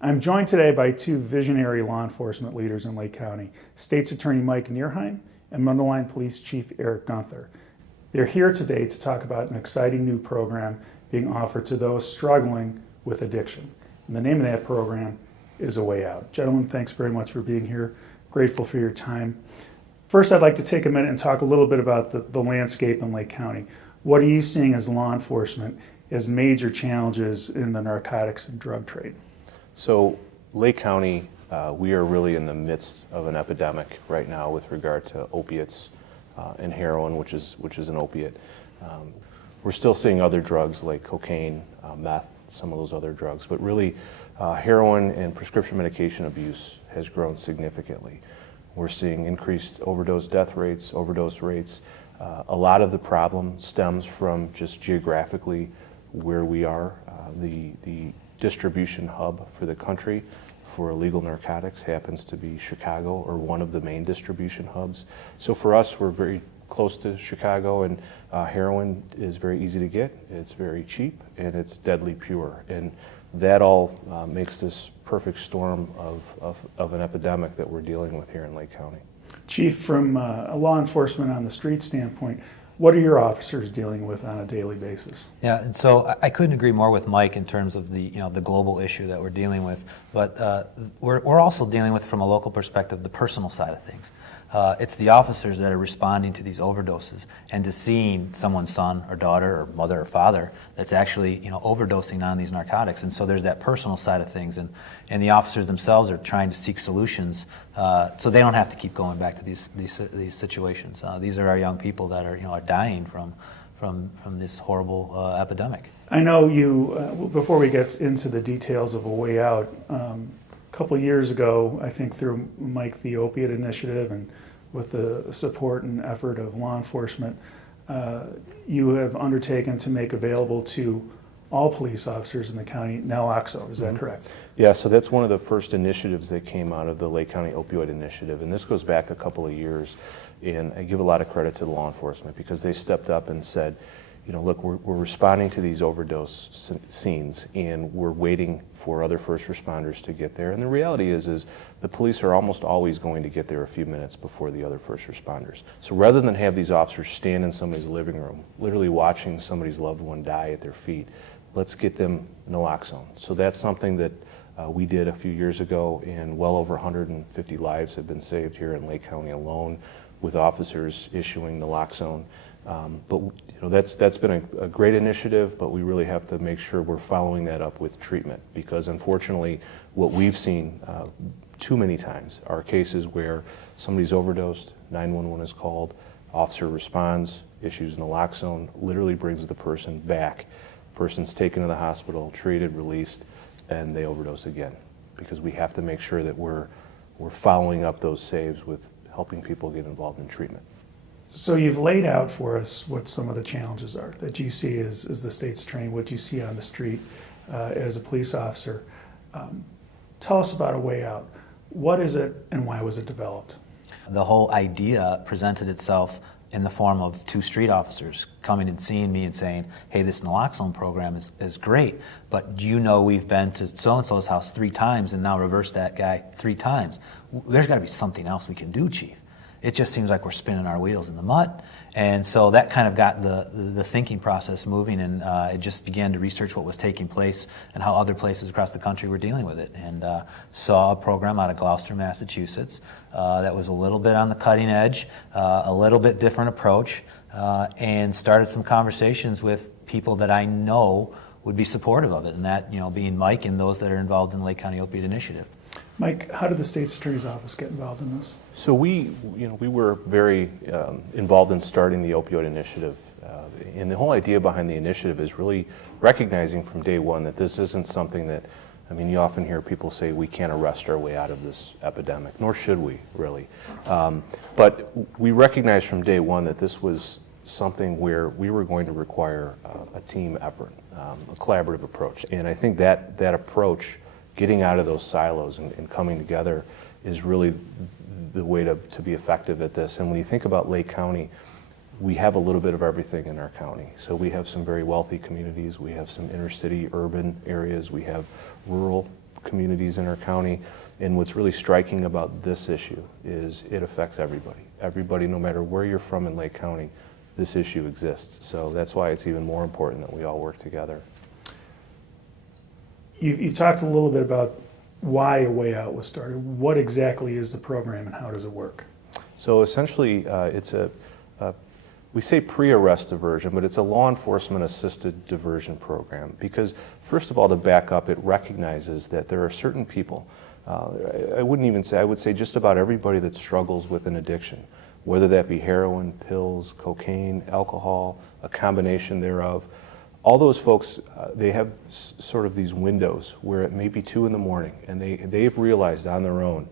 I'm joined today by two visionary law enforcement leaders in Lake County, State's Attorney Mike Nierheim and Mundelein Police Chief Eric Gunther. They're here today to talk about an exciting new program being offered to those struggling with addiction. And the name of that program is A Way Out. Gentlemen, thanks very much for being here. Grateful for your time. First, I'd like to take a minute and talk a little bit about the landscape in Lake County. What are you seeing as law enforcement as major challenges in the narcotics and drug trade? So Lake County, we are really in the midst of an epidemic right now with regard to opiates and heroin, which is an opiate. We're still seeing other drugs like cocaine, meth, some of those other drugs, but really heroin and prescription medication abuse has grown significantly. We're seeing increased overdose death rates, overdose rates. A lot of the problem stems from just geographically where we are. The distribution hub for the country for illegal narcotics happens to be Chicago, or one of the main distribution hubs. So for us, we're very close to Chicago, and heroin is very easy to get, it's very cheap, and it's deadly pure. And that all makes this perfect storm of an epidemic that we're dealing with here in Lake County. Chief, from a law enforcement on the street standpoint, what are your officers dealing with on a daily basis? Yeah, and so I couldn't agree more with Mike in terms of the the global issue that we're dealing with, but we're also dealing with, from a local perspective, the personal side of things. It's the officers that are responding to these overdoses and to seeing someone's son or daughter or mother or father that's actually overdosing on these narcotics. And so there's that personal side of things, and the officers themselves are trying to seek solutions so they don't have to keep going back to these situations. These are our young people that are dying from this horrible epidemic. I know you, before we get into the details of A Way Out, a couple of years ago, I think through Mike, the Opioid Initiative, and with the support and effort of law enforcement, you have undertaken to make available to all police officers in the county naloxone. Is that correct? Yeah, so that's one of the first initiatives that came out of the Lake County Opioid Initiative, and this goes back a couple of years, and I give a lot of credit to the law enforcement because they stepped up and said, look, we're responding to these overdose scenes, and we're waiting for other first responders to get there. And the reality is the police are almost always going to get there a few minutes before the other first responders. So rather than have these officers stand in somebody's living room, literally watching somebody's loved one die at their feet, let's get them naloxone. So that's something that we did a few years ago, and well over 150 lives have been saved here in Lake County alone with officers issuing naloxone. But that's been a great initiative, but we really have to make sure we're following that up with treatment, because unfortunately what we've seen too many times are cases where somebody's overdosed, 911 is called, officer responds, issues naloxone, literally brings the person back. Person's taken to the hospital, treated, released, and they overdose again, because we have to make sure that we're following up those saves with helping people get involved in treatment. So you've laid out for us what some of the challenges are that you see as the state's attorney, what you see on the street as a police officer. Tell us about A Way Out. What is it, and why was it developed? The whole idea presented itself in the form of two street officers coming and seeing me and saying, hey, this naloxone program is great, but do you know we've been to so-and-so's house 3 times and now reversed that guy 3 times? There's got to be something else we can do, Chief. It just seems like we're spinning our wheels in the mud. And so that kind of got the thinking process moving, and it just began to research what was taking place and how other places across the country were dealing with it, and saw a program out of Gloucester, Massachusetts that was a little bit on the cutting edge, a little bit different approach, and started some conversations with people that I know would be supportive of it, and that being Mike and those that are involved in the Lake County Opioid Initiative. Mike, how did the state's attorney's office get involved in this? So we were very involved in starting the Opioid Initiative, and the whole idea behind the initiative is really recognizing from day one that this isn't something that, you often hear people say we can't arrest our way out of this epidemic, nor should we, really. But we recognized from day one that this was something where we were going to require a team effort, a collaborative approach. And I think that approach, getting out of those silos and coming together, is really the way to be effective at this. And when you think about Lake County, we have a little bit of everything in our county. So we have some very wealthy communities, we have some inner city urban areas, we have rural communities in our county. And what's really striking about this issue is it affects everybody. Everybody, no matter where you're from in Lake County, this issue exists. So that's why it's even more important that we all work together. You've talked a little bit about why A Way Out was started. What exactly is the program and how does it work? So essentially, it's we say pre-arrest diversion, but it's a law enforcement assisted diversion program because, first of all, to back up, it recognizes that there are certain people, I would say just about everybody that struggles with an addiction, whether that be heroin, pills, cocaine, alcohol, a combination thereof. All those folks, they have sort of these windows where it may be 2 in the morning and they've realized on their own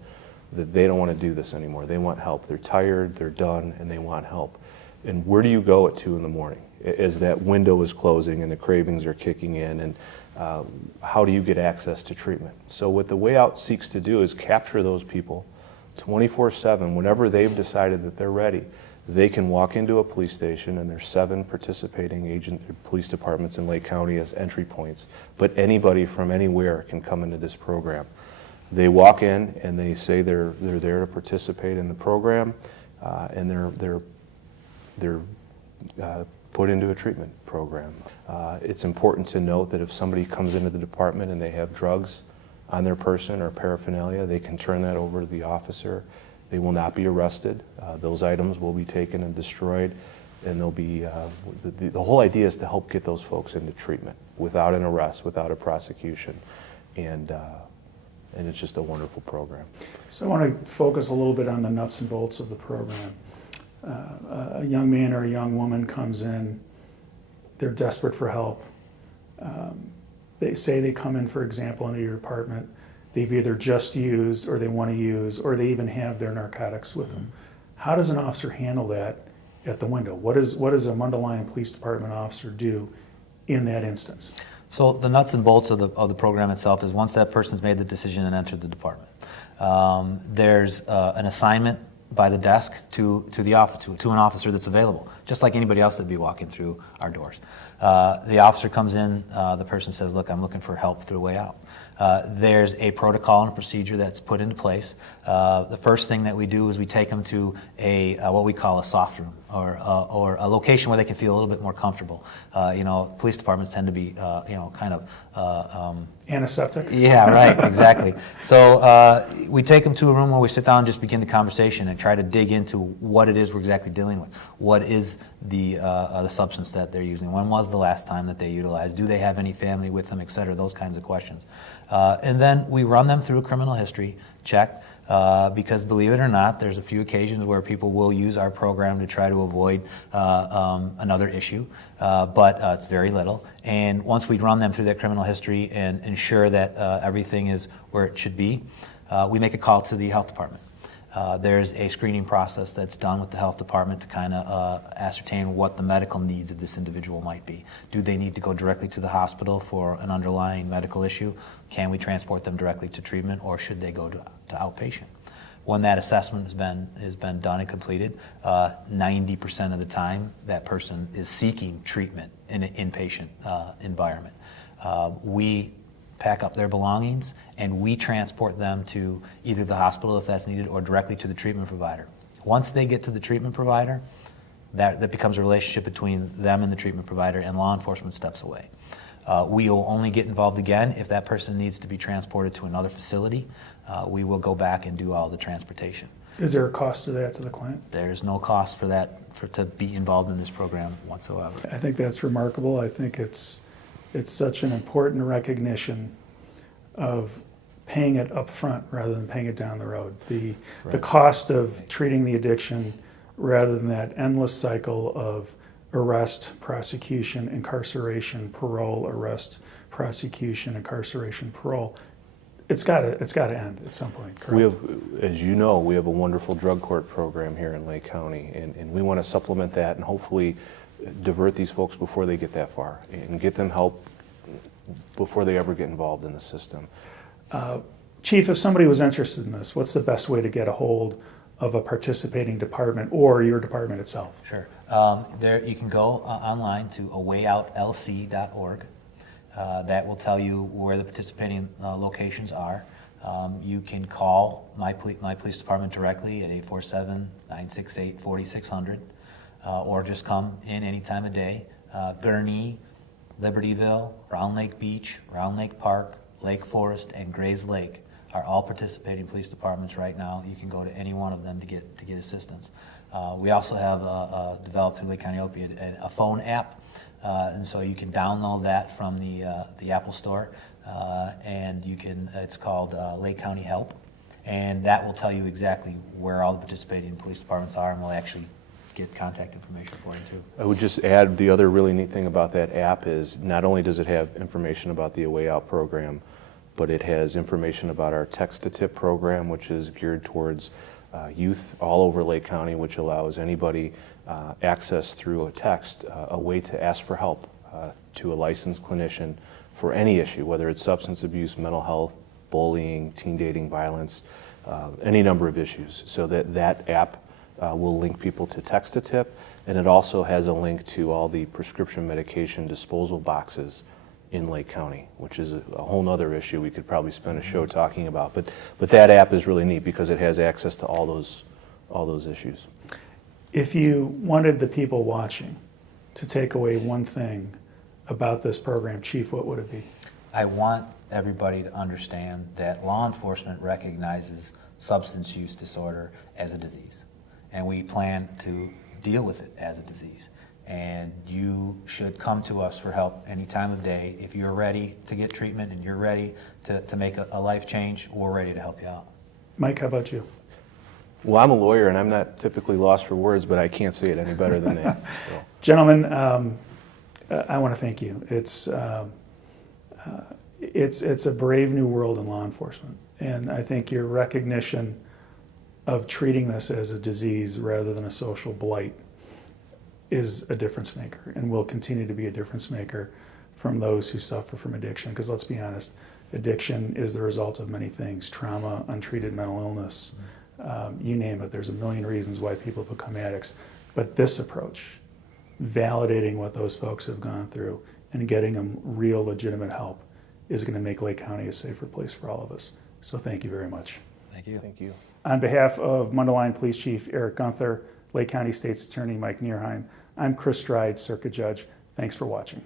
that they don't want to do this anymore. They want help. They're tired, they're done, and they want help. And where do you go at 2 in the morning as that window is closing and the cravings are kicking in, and how do you get access to treatment? So what The Way Out seeks to do is capture those people 24/7. Whenever they've decided that they're ready, they can walk into a police station, and there's 7 participating police departments in Lake County as entry points, but anybody from anywhere can come into this program. They walk in and they say they're there to participate in the program, and they're put into a treatment program. It's important to note that if somebody comes into the department and they have drugs on their person or paraphernalia, they can turn that over to the officer. They will not be arrested. Those items will be taken and destroyed, and they'll be, the whole idea is to help get those folks into treatment without an arrest, without a prosecution, and it's just a wonderful program. So I want to focus a little bit on the nuts and bolts of the program. A young man or a young woman comes in, they're desperate for help. They say they come in, for example, into your department. They've either just used or they want to use, or they even have their narcotics with them. How does an officer handle that at the window? What does a Mundelein Police Department officer do in that instance? So the nuts and bolts of the program itself is once that person's made the decision and entered the department, there's an assignment by the desk to the officer, to an officer that's available, just like anybody else that'd be walking through our doors. The officer comes in, the person says, look, I'm looking for help through A Way Out. There's a protocol and a procedure that's put into place. The first thing that we do is we take them to what we call a soft room, or a location where they can feel a little bit more comfortable. Police departments tend to be, kind of Antiseptic? Yeah, right, exactly. So we take them to a room where we sit down and just begin the conversation and try to dig into what it is we're exactly dealing with. What is the substance that they're using? When was the last time that they utilized? Do they have any family with them, et cetera, those kinds of questions. And then we run them through a criminal history check. Because believe it or not, there's a few occasions where people will use our program to try to avoid another issue, but it's very little. And once we run them through that criminal history and ensure that everything is where it should be, we make a call to the health department. There's a screening process that's done with the health department to kind of ascertain what the medical needs of this individual might be. Do they need to go directly to the hospital for an underlying medical issue? Can we transport them directly to treatment, or should they go to outpatient? When that assessment has been done and completed, 90% of the time that person is seeking treatment in an inpatient environment. We pack up their belongings and we transport them to either the hospital if that's needed or directly to the treatment provider. Once they get to the treatment provider, that becomes a relationship between them and the treatment provider, and law enforcement steps away. We will only get involved again if that person needs to be transported to another facility. We will go back and do all the transportation. Is there a cost to that to the client? There's no cost for that to be involved in this program whatsoever. I think that's remarkable. I think it's such an important recognition of paying it up front rather than paying it down the road. The cost of treating the addiction rather than that endless cycle of arrest, prosecution, incarceration, parole, arrest, prosecution, incarceration, parole. It's got to end at some point, correct? We have, as you know, we have a wonderful drug court program here in Lake County, and we want to supplement that and hopefully divert these folks before they get that far and get them help before they ever get involved in the system. Chief, if somebody was interested in this, what's the best way to get a hold of a participating department or your department itself? Sure. There you can go online to awayoutlc.org. That will tell you where the participating locations are. You can call my police department directly at 847-968-4600, or just come in any time of day. Gurnee, Libertyville, Round Lake Beach, Round Lake Park, Lake Forest, and Grays Lake are all participating police departments right now. You can go to any one of them to get assistance. We also have developed through Lake County Opioid a phone app, and so you can download that from the Apple Store, and you can. It's called Lake County Help, and that will tell you exactly where all the participating police departments are, and will actually get contact information for you too. I would just add the other really neat thing about that app is not only does it have information about the A Way Out program, but it has information about our Text to Tip program, which is geared towards youth all over Lake County, which allows anybody access through a text, a way to ask for help to a licensed clinician for any issue, whether it's substance abuse, mental health, bullying, teen dating violence, any number of issues. So that app will link people to Text to Tip, and it also has a link to all the prescription medication disposal boxes in Lake County, which is a whole nother issue we could probably spend a show talking about. But that app is really neat because it has access to all those issues. If you wanted the people watching to take away one thing about this program, Chief, what would it be? I want everybody to understand that law enforcement recognizes substance use disorder as a disease, and we plan to deal with it as a disease. And you should come to us for help any time of day. If you're ready to get treatment and you're ready to make a life change, we're ready to help you out. Mike, how about you? Well, I'm a lawyer, and I'm not typically lost for words, but I can't say it any better than that. So. Gentlemen, I want to thank you. It's a brave new world in law enforcement, and I think your recognition of treating this as a disease rather than a social blight is a difference maker, and will continue to be a difference maker from those who suffer from addiction. Because let's be honest, addiction is the result of many things: trauma, untreated mental illness, you name it. There's a million reasons why people become addicts. But this approach, validating what those folks have gone through and getting them real, legitimate help, is going to make Lake County a safer place for all of us. So thank you very much. Thank you. Thank you. On behalf of Mundelein Police Chief Eric Gunther, Lake County State's Attorney Mike Nierheim, I'm Chris Stride, Circuit Judge. Thanks for watching.